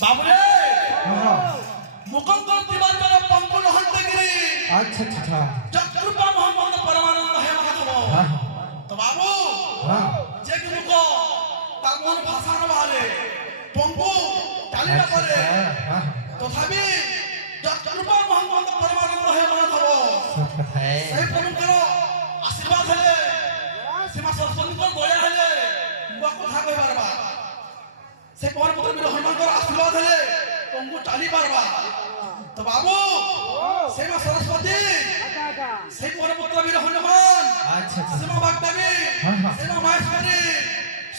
বাবুরে মুখঙ্কর দিবাঞ্জন পঙ্কজ হন্তগিরি আচ্ছা আচ্ছা চক্রপা মোহাম্মদ পরমানন্দ হে মাধব তো বাবু যে কি মুখ তার মন ভাষা না বাহারে পঙ্কু টালি না করে তথাপি চক্রপা মোহাম্মদ পরমানন্দ হে মাধব সেই প্রভুଙ୍କର আশীর্বাদ হেলে সীমা সরস্বতীଙ୍କ দয়া হেলে মুখ কথা কই পারবা से पवन पुत्र वीर हनुमान को आशीर्वाद है तुमको चाली पारबा तो बाबू से मां सरस्वती से पवन पुत्र वीर हनुमान अच्छा से मां भक्तवी से मां महेश्वरी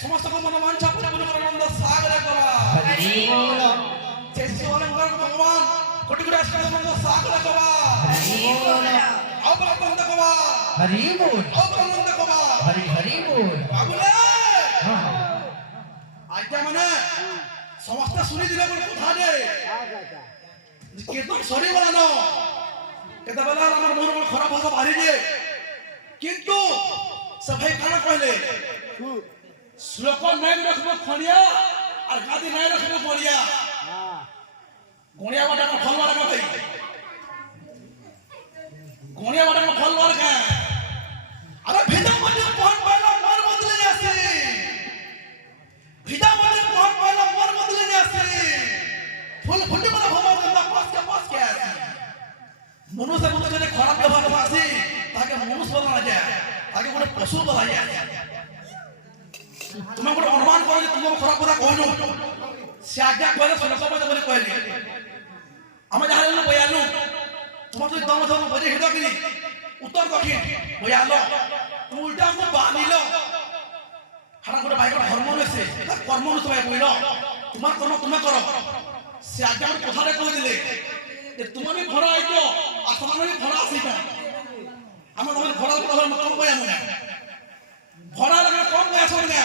समस्त को मन वांछा पूर्ण पूर्ण आनंद सागर करा हरि बोल जय श्री अलंकार भगवान कोटि कोटि आशीर्वाद सागर करा हरि बोल अब आनंद करा हरि बोल अब आनंद करा हरि हरि बोल बाबू ले आज्ञा माने समस्त सुनी दिले बोले कथा दे कीर्तन सरी वाला न केता बेला हमर मन में खराब भाषा भारी जे किंतु सफाई खाना कहले श्लोक नहीं रखबो खनिया और गादी नहीं रखबो बोलिया गोनिया वाटा में फल वाला का भाई गोनिया वाटा में फल वाला का अरे भेदा मत पहन पाला मन बदले जासे ভিদা মধ্যে কোন পয়লা মন বদলে যাচ্ছে ফুল ফুটে বলা ভবা দন্দা পাস কে আছে মনুষ্য মত যদি খারাপ ব্যবহার আছে তাকে মনুষ্য বলা না যায় তাকে কোন পশু বলা যায় তুমি কোন অনুমান করো যে তুমি খারাপ কথা কইনো সে আজ্ঞা কইলে সরসব বলে কইলি আমি জাহালো বয়ালো তোমার যদি দম ধরো বজে হেদা কিনি উত্তর দক্ষিণ বয়ালো তুমি উল্টা আমকো বানিলো হারা করে বাইরে হরমোন আছে কর্মন সবাই কইল তোমার কর্ম তুমি করো সে আগে আমার কথাটা কই দিলে যে তোমার ঘর আইতো আর তোমার ঘর আসি না আমার তোমার ঘর কথা মত কই আমু না ঘর লাগা কম কই আসো না